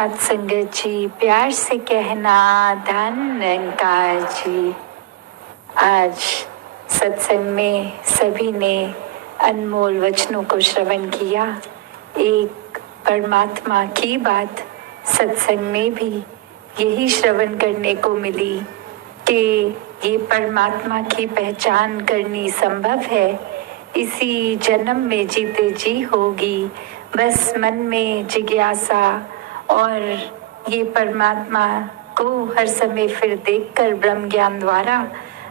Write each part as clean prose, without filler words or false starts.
साथ संगत जी, प्यार से कहना धन निरंकार जी। आज सत्संग में सभी ने अनमोल वचनों को श्रवण किया। एक परमात्मा की बात सत्संग में भी यही श्रवण करने को मिली कि ये परमात्मा की पहचान करनी संभव है, इसी जन्म में जीते जी होगी। बस मन में जिज्ञासा और ये परमात्मा को हर समय फिर देखकर ब्रह्म ज्ञान द्वारा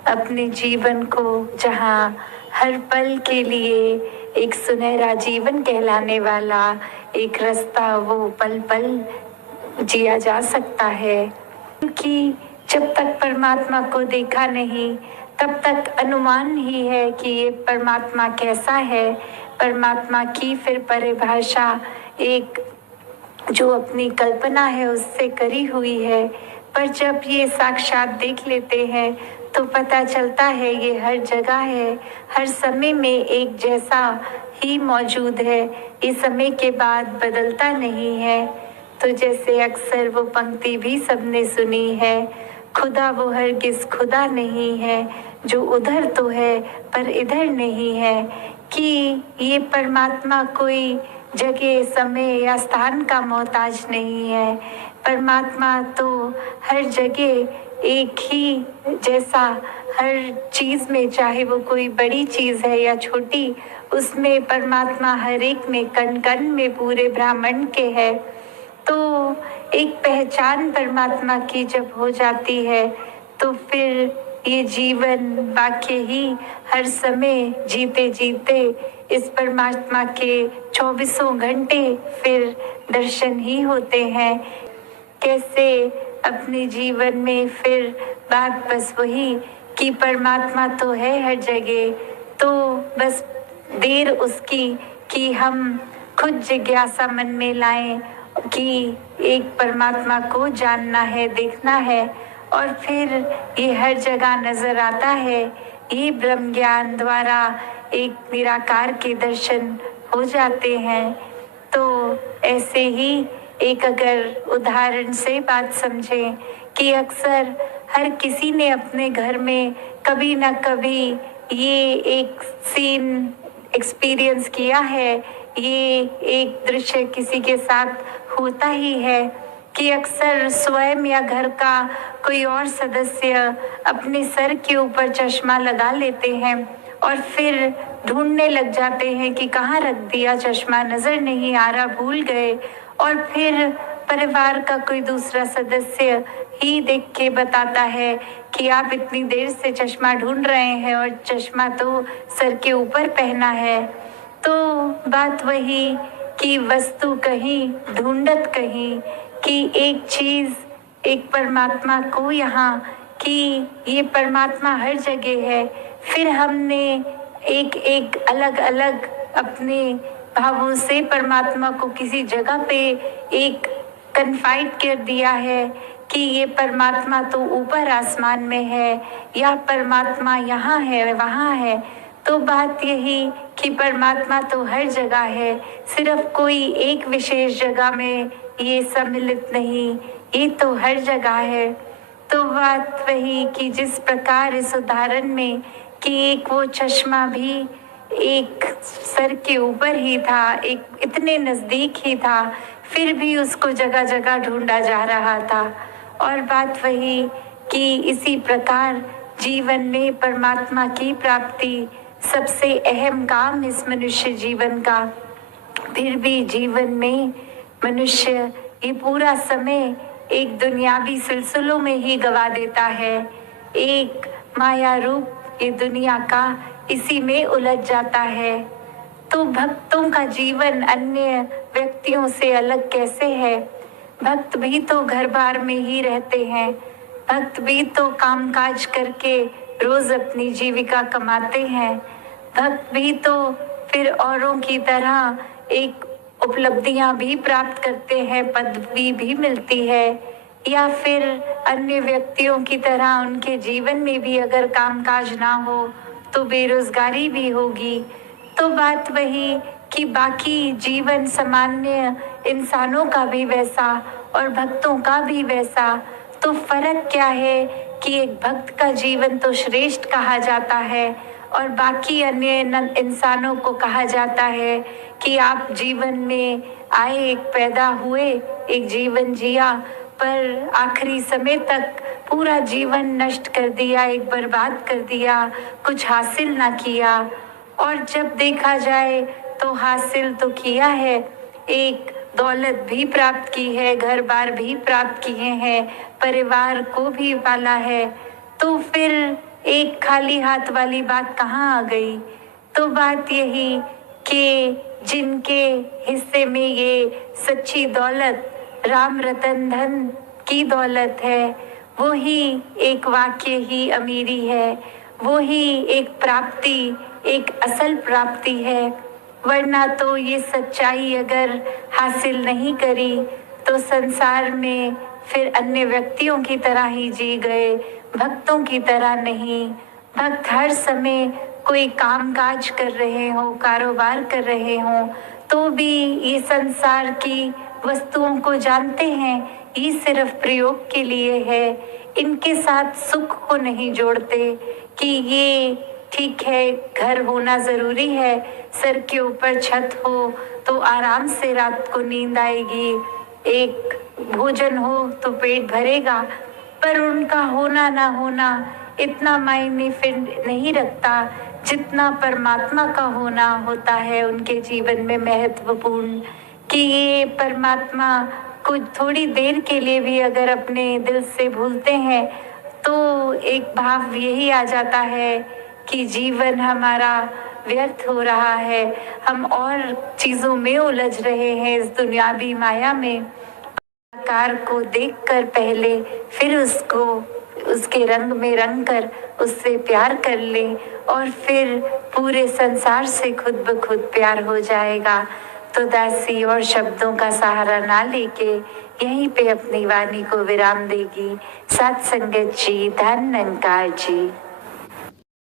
अपने जीवन को, जहाँ हर पल के लिए एक सुनहरा जीवन कहलाने वाला एक रास्ता वो पल पल जिया जा सकता है। क्योंकि जब तक परमात्मा को देखा नहीं तब तक अनुमान ही है कि ये परमात्मा कैसा है। परमात्मा की फिर परिभाषा एक जो अपनी कल्पना है उससे करी हुई है, पर जब ये साक्षात देख लेते हैं तो पता चलता है ये हर जगह है, हर समय में एक जैसा ही मौजूद है, ये समय के बाद बदलता नहीं है। तो जैसे अक्सर वो पंक्ति भी सबने सुनी है, खुदा वो हरगिज़ खुदा नहीं है, जो उधर तो है पर इधर नहीं है। कि ये परमात्मा कोई जगह, समय या स्थान का मोहताज नहीं है। परमात्मा तो हर जगह एक ही जैसा, हर चीज़ में, चाहे वो कोई बड़ी चीज़ है या छोटी, उसमें परमात्मा हर एक में, कण कण में, पूरे ब्रह्मांड के है। तो एक पहचान परमात्मा की जब हो जाती है तो फिर ये जीवन वाकई ही हर समय जीते जीते इस परमात्मा के 24 घंटे फिर दर्शन ही होते हैं। कैसे अपने जीवन में फिर बात बस वही कि परमात्मा तो है हर जगह, तो बस देर उसकी कि हम खुद जिज्ञासा मन में लाएं कि एक परमात्मा को जानना है, देखना है, और फिर ये हर जगह नजर आता है। ये ब्रह्म ज्ञान द्वारा एक निराकार के दर्शन हो जाते हैं। तो ऐसे ही एक अगर उदाहरण से बात समझें कि अक्सर हर किसी ने अपने घर में कभी ना कभी ये एक सीन एक्सपीरियंस किया है, ये एक दृश्य किसी के साथ होता ही है कि अक्सर स्वयं या घर का कोई और सदस्य अपने सर के ऊपर चश्मा लगा लेते हैं और फिर ढूंढने लग जाते हैं कि कहाँ रख दिया चश्मा, नजर नहीं आ रहा, भूल गए। और फिर परिवार का कोई दूसरा सदस्य ही देख के बताता है कि आप इतनी देर से चश्मा ढूंढ रहे हैं और चश्मा तो सर के ऊपर पहना है। तो बात वही कि वस्तु कहीं, ढूंढत कहीं, कि एक चीज़, एक परमात्मा को यहाँ, कि ये परमात्मा हर जगह है। फिर हमने एक एक अलग अलग अपने भावों से परमात्मा को किसी जगह पे एक कन्फाइड कर दिया है कि ये परमात्मा तो ऊपर आसमान में है या परमात्मा यहाँ है, वहाँ है। तो बात यही कि परमात्मा तो हर जगह है, सिर्फ कोई एक विशेष जगह में ये सम्मिलित नहीं, ये तो हर जगह है। तो बात वही कि जिस प्रकार इस उदाहरण में कि एक वो चश्मा भी एक सर के ऊपर ही था, एक इतने नज़दीक ही था, फिर भी उसको जगह जगह ढूंढा जा रहा था। और बात वही कि इसी प्रकार जीवन में परमात्मा की प्राप्ति सबसे अहम काम इस मनुष्य जीवन का। फिर भी जीवन में मनुष्य ये पूरा समय एक दुनियावी सिलसिलों में ही गवा देता है, एक माया रूप ये दुनिया का इसी में उलझ जाता है। तो भक्तों का जीवन अन्य व्यक्तियों से अलग कैसे है? भक्त भी तो घर बार में ही रहते हैं, भक्त भी तो कामकाज करके रोज अपनी जीविका कमाते हैं, भक्त भी तो फिर औरों की तरह एक उपलब्धियां भी प्राप्त करते हैं, पदवी भी मिलती है, या फिर अन्य व्यक्तियों की तरह उनके जीवन में भी अगर कामकाज ना हो तो बेरोजगारी भी होगी। तो बात वही कि बाकी जीवन सामान्य इंसानों का भी वैसा और भक्तों का भी वैसा। तो फर्क क्या है कि एक भक्त का जीवन तो श्रेष्ठ कहा जाता है और बाकी अन्य इंसानों को कहा जाता है कि आप जीवन में आए, एक पैदा हुए, एक जीवन जिया, पर आखिरी समय तक पूरा जीवन नष्ट कर दिया, एक बर्बाद कर दिया, कुछ हासिल ना किया। और जब देखा जाए तो हासिल तो किया है, एक दौलत भी प्राप्त की है, घर बार भी प्राप्त किए हैं, परिवार को भी पाला है। तो फिर एक खाली हाथ वाली बात कहाँ आ गई? तो बात यही कि जिनके हिस्से में ये सच्ची दौलत, राम रतन धन की दौलत है, वो ही एक वाक्य ही अमीरी है, वो ही एक प्राप्ति, एक असल प्राप्ति है। वरना तो ये सच्चाई अगर हासिल नहीं करी तो संसार में फिर अन्य व्यक्तियों की तरह ही जी गए, भक्तों की तरह नहीं। भक्त हर समय कोई कामकाज कर रहे हो, कारोबार कर रहे हो, तो भी ये संसार की वस्तुओं को जानते हैं ये सिर्फ प्रयोग के लिए है, इनके साथ सुख को नहीं जोड़ते कि ये ठीक है, घर होना जरूरी है, सर के ऊपर छत हो तो आराम से रात को नींद आएगी, एक भोजन हो तो पेट भरेगा, पर उनका होना ना होना इतना मायने फिर नहीं रखता जितना परमात्मा का होना होता है उनके जीवन में महत्वपूर्ण। कि ये परमात्मा को थोड़ी देर के लिए भी अगर अपने दिल से भूलते हैं तो एक भाव यही आ जाता है कि जीवन हमारा व्यर्थ हो रहा है, हम और चीजों में उलझ रहे हैं इस दुनियावी माया में। कार को देखकर पहले फिर उसको उसके रंग में रंग कर उससे प्यार कर ले और फिर पूरे संसार से खुद ब खुद प्यार हो जाएगा। तो दासी और शब्दों का सहारा ना लेके यहीं पे अपनी वाणी को विराम देगी। सत संगत जी, धन निरंकार जी।